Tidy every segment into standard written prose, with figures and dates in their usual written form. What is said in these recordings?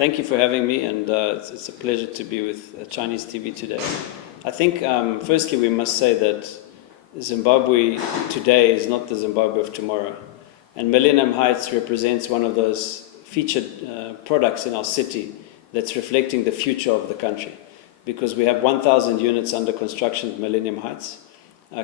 Thank you for having me, and it's a pleasure to be with Chinese TV today. I think, firstly, we must say that Zimbabwe today is not the Zimbabwe of tomorrow. And Millennium Heights represents one of those featured products in our city that's reflecting the future of the country. Because we have 1,000 units under construction at Millennium Heights.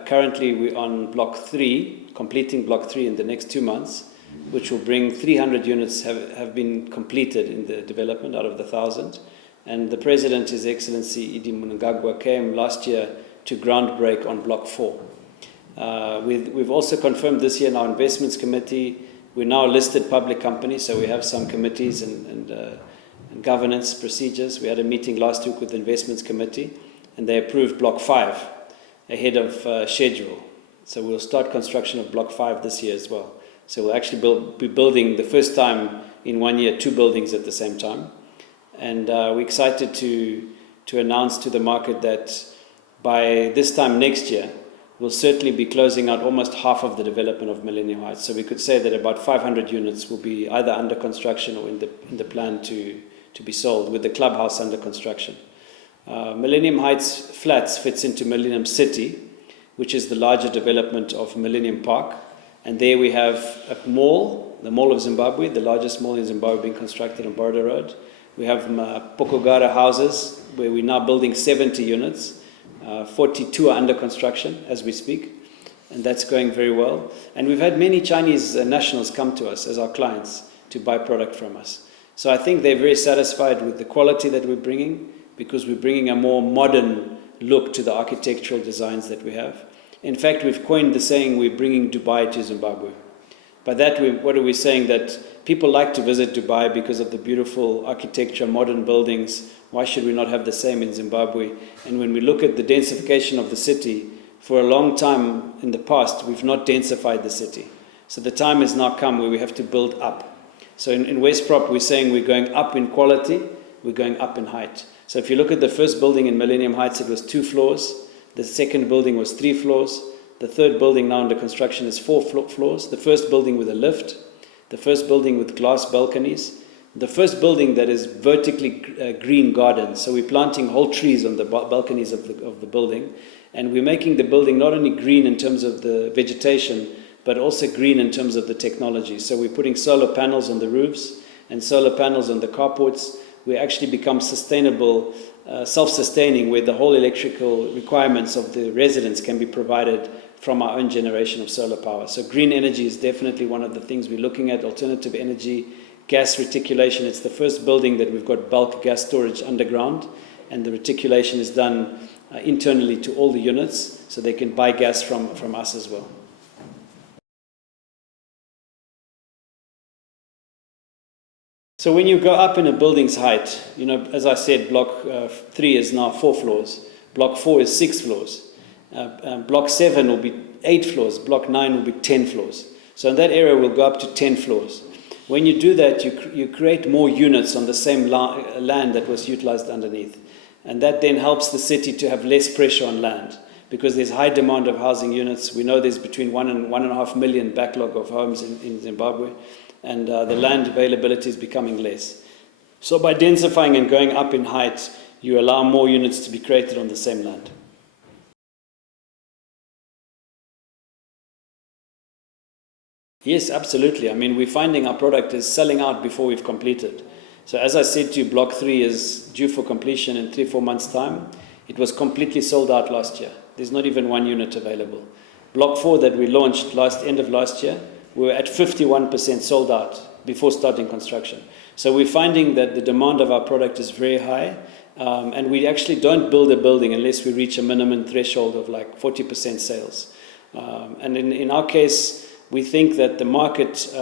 Currently, we're on Block 3, completing Block 3 in the next 2 months, which will bring 300 units have been completed in the development out of the 1,000. And the President, His Excellency Idi Mnangagwa, came last year to groundbreak on Block 4. We've also confirmed this year in our investments committee, we're now a listed public company, so we have some committees and governance procedures. We had a meeting last week with the investments committee, and they approved Block 5 ahead of schedule. So we'll start construction of Block 5 this year as well. So we'll actually be building the first time in 1 year 2 buildings at the same time. And we're excited to announce to the market that by this time next year, we'll certainly be closing out almost half of the development of Millennium Heights. So we could say that about 500 units will be either under construction or in the plan to be sold, with the clubhouse under construction. Millennium Heights Flats fits into Millennium City, which is the larger development of Millennium Park. And there we have a mall, the Mall of Zimbabwe, the largest mall in Zimbabwe being constructed on Border Road. We have Pokogara houses, where we're now building 70 units. 42 are under construction as we speak, and that's going very well. And we've had many Chinese nationals come to us as our clients to buy product from us. So I think they're very satisfied with the quality that we're bringing, because we're bringing a more modern look to the architectural designs that we have. In fact, we've coined the saying, we're bringing Dubai to Zimbabwe. By that, what are we saying? That people like to visit Dubai because of the beautiful architecture, modern buildings. Why should we not have the same in Zimbabwe? And when we look at the densification of the city, for a long time in the past, we've not densified the city. So the time has now come where we have to build up. So in WestProp, we're saying we're going up in quality, we're going up in height. So if you look at the first building in Millennium Heights, it was 2 floors. The second building was 3 floors. The third building now under construction is 4 floors. The first building with a lift. The first building with glass balconies. The first building that is vertically green garden. So we're planting whole trees on the balconies of the building. And we're making the building not only green in terms of the vegetation, but also green in terms of the technology. So we're putting solar panels on the roofs and solar panels on the carports. We actually become sustainable, self-sustaining, where the whole electrical requirements of the residents can be provided from our own generation of solar power. So green energy is definitely one of the things we're looking at, alternative energy, gas reticulation. It's the first building that we've got bulk gas storage underground, and the reticulation is done internally to all the units, so they can buy gas from us as well. So when you go up in a building's height, as I said, Block 3 is now 4 floors. Block 4 is 6 floors. Block 7 will be 8 floors. Block 9 will be 10 floors. So in that area, we'll go up to 10 floors. When you do that, you create more units on the same land that was utilized underneath. And that then helps the city to have less pressure on land, because there's high demand of housing units. We know there's between 1 and 1.5 million backlog of homes in Zimbabwe. And the land availability is becoming less. So by densifying and going up in height, you allow more units to be created on the same land. Yes, absolutely. I mean, we're finding our product is selling out before we've completed. So as I said to you, Block 3 is due for completion in 3-4 months' time. It was completely sold out last year. There's not even 1 unit available. Block 4 that we launched end of last year, we were at 51% sold out before starting construction. So we're finding that the demand of our product is very high, and we actually don't build a building unless we reach a minimum threshold of like 40% sales. And in our case, we think that the market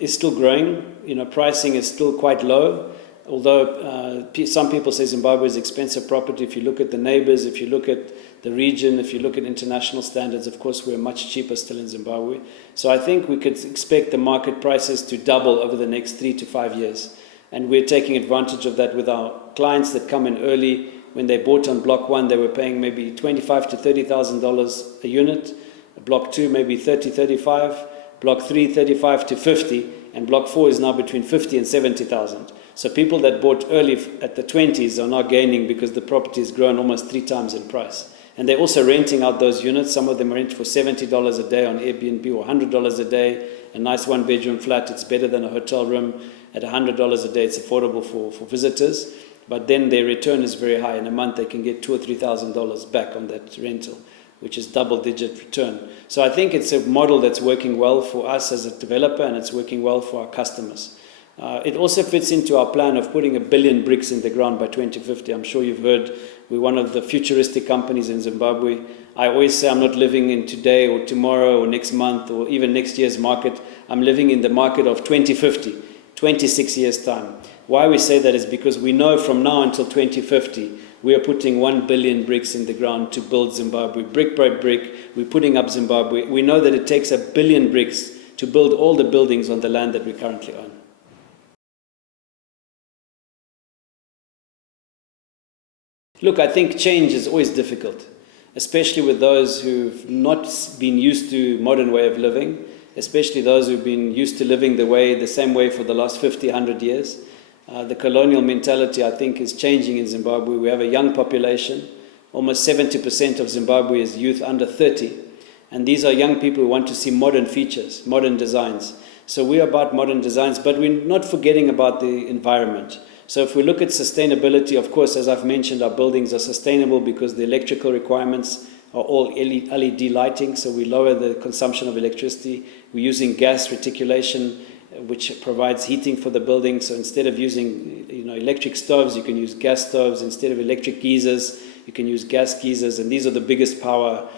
is still growing. Pricing is still quite low, although some people say Zimbabwe is expensive property. If you look at the neighbors, if you look at the region, if you look at international standards, of course, we're much cheaper still in Zimbabwe. So I think we could expect the market prices to double over the next 3 to 5 years. And we're taking advantage of that with our clients that come in early. When they bought on Block 1, they were paying maybe $25,000 to $30,000 a unit. Block 2, maybe 30, 35. Block 3, 35 to 50. and block 4 is now between 50 and 70,000. So people that bought early at the 20s are now gaining because the property has grown almost 3 times in price. And they're also renting out those units. Some of them are rented for $70 a day on Airbnb or $100 a day. A nice one-bedroom flat, it's better than a hotel room. At $100 a day, it's affordable for visitors. But then their return is very high. In a month, they can get $2,000 or $3,000 back on that rental, which is double-digit return. So I think it's a model that's working well for us as a developer, and it's working well for our customers. It also fits into our plan of putting 1 billion bricks in the ground by 2050. I'm sure you've heard we're one of the futuristic companies in Zimbabwe. I always say I'm not living in today or tomorrow or next month or even next year's market. I'm living in the market of 2050, 26 years' time. Why we say that is because we know from now until 2050, we are putting 1 billion bricks in the ground to build Zimbabwe. Brick by brick, we're putting up Zimbabwe. We know that it takes 1 billion bricks to build all the buildings on the land that we currently own. Look, I think change is always difficult, especially with those who've not been used to modern way of living, especially those who've been used to living the same way for the last 50, 100 years. The colonial mentality, I think, is changing in Zimbabwe. We have a young population. Almost 70% of Zimbabwe is youth under 30. And these are young people who want to see modern features, modern designs. So we're about modern designs, but we're not forgetting about the environment. So if we look at sustainability, of course, as I've mentioned, our buildings are sustainable because the electrical requirements are all LED lighting, so we lower the consumption of electricity. We're using gas reticulation, which provides heating for the building. So instead of using electric stoves, you can use gas stoves. Instead of electric geysers, you can use gas geysers, and these are the biggest power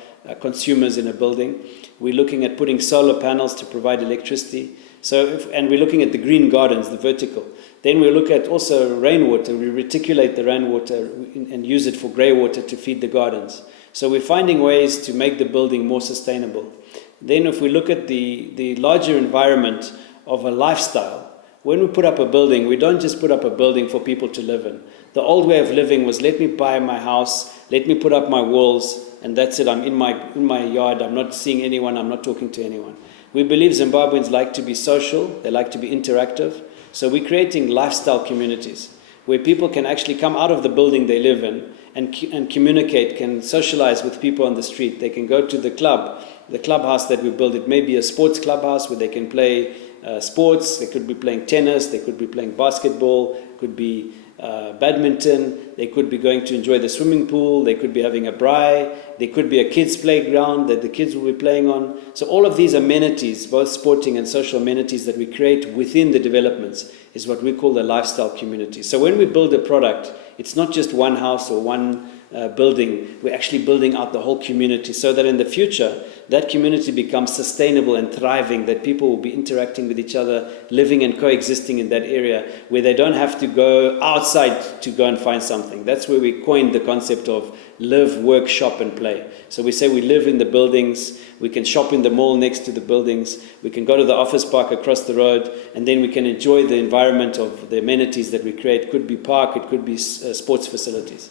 consumers in a building. We're looking at putting solar panels to provide electricity. And we're looking at the green gardens, the vertical. Then we look at also rainwater. We reticulate the rainwater and use it for grey water to feed the gardens. So we're finding ways to make the building more sustainable. Then if we look at the larger environment of a lifestyle, when we put up a building, we don't just put up a building for people to live in. The old way of living was, let me buy my house, let me put up my walls, and that's it. I'm in my yard, I'm not seeing anyone, I'm not talking to anyone. We believe Zimbabweans like to be social, they like to be interactive. So we're creating lifestyle communities where people can actually come out of the building they live in and communicate, can socialize with people on the street. They can go to the clubhouse that we build. It may be a sports clubhouse where they can play sports. They could be playing tennis, they could be playing basketball, could be badminton, they could be going to enjoy the swimming pool, they could be having a braai, there could be a kids playground that the kids will be playing on. So all of these amenities, both sporting and social amenities that we create within the developments, is what we call the lifestyle community. So when we build a product, it's not just one house or one building, we're actually building out the whole community so that in the future, that community becomes sustainable and thriving, that people will be interacting with each other, living and coexisting in that area where they don't have to go outside to go and find something. That's where we coined the concept of live, work, shop and play. So we say we live in the buildings, we can shop in the mall next to the buildings, we can go to the office park across the road, and then we can enjoy the environment of the amenities that we create. It could be park, it could be sports facilities.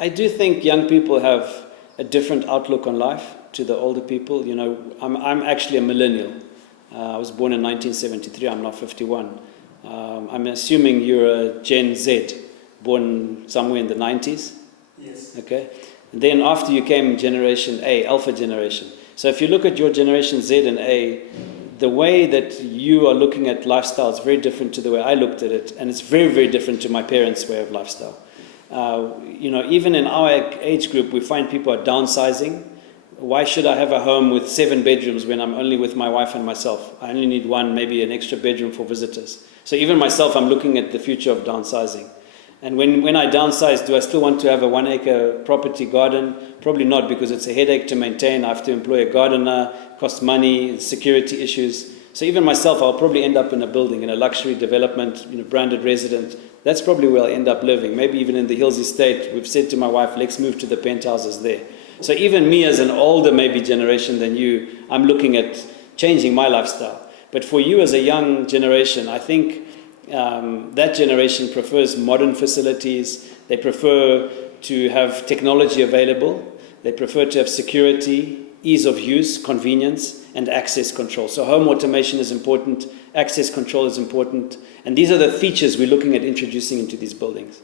I do think young people have a different outlook on life to the older people. You know, I'm actually a millennial. I was born in 1973. I'm now 51. I'm assuming you're a Gen Z, born somewhere in the 90s? Yes. Okay. And then after you came Generation A, Alpha generation. So if you look at your Generation Z and A, the way that you are looking at lifestyle is very different to the way I looked at it, and it's very, very different to my parents' way of lifestyle. You know, even in our age group, we find people are downsizing. Why should I have a home with 7 bedrooms when I'm only with my wife and myself? I only need one, maybe an extra bedroom for visitors. So even myself, I'm looking at the future of downsizing. And when I downsize, do I still want to have a 1-acre property garden? Probably not, because it's a headache to maintain. I have to employ a gardener, costs money, security issues. So even myself, I'll probably end up in a building, in a luxury development, you know, branded resident. That's probably where I'll end up living. Maybe even in the Hills Estate. We've said to my wife, let's move to the penthouses there. So even me as an older maybe generation than you, I'm looking at changing my lifestyle. But for you as a young generation, I think that generation prefers modern facilities. They prefer to have technology available. They prefer to have security. ease of use, convenience, and access control. So home automation is important, access control is important, and these are the features we're looking at introducing into these buildings.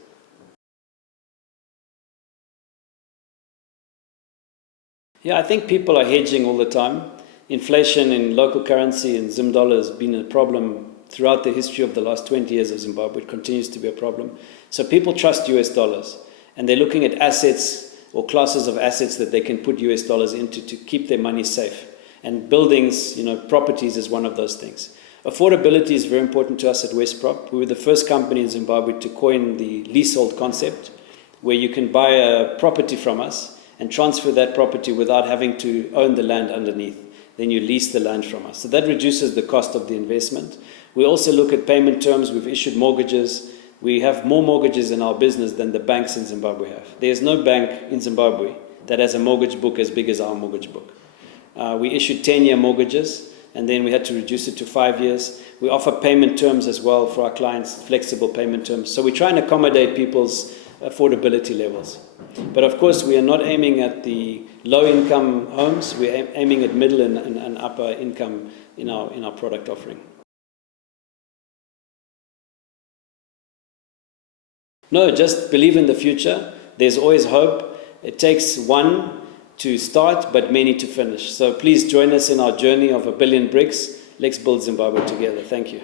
Yeah, I think people are hedging all the time. Inflation in local currency and Zim dollar has been a problem throughout the history of the last 20 years of Zimbabwe. It continues to be a problem. So people trust US dollars, and they're looking at assets or classes of assets that they can put US dollars into to keep their money safe. And buildings, properties is one of those things. Affordability is very important to us at WestProp. We were the first company in Zimbabwe to coin the leasehold concept, where you can buy a property from us and transfer that property without having to own the land underneath. Then you lease the land from us. So that reduces the cost of the investment. We also look at payment terms. We've issued mortgages. We have more mortgages in our business than the banks in Zimbabwe have. There's no bank in Zimbabwe that has a mortgage book as big as our mortgage book. We issued 10-year mortgages, and then we had to reduce it to 5 years. We offer payment terms as well for our clients, flexible payment terms. So we try and accommodate people's affordability levels. But of course, we are not aiming at the low-income homes. We're aiming at middle and upper income in our product offering. No, just believe in the future. There's always hope. It takes one to start, but many to finish. So please join us in our journey of 1 billion bricks. Let's build Zimbabwe together. Thank you.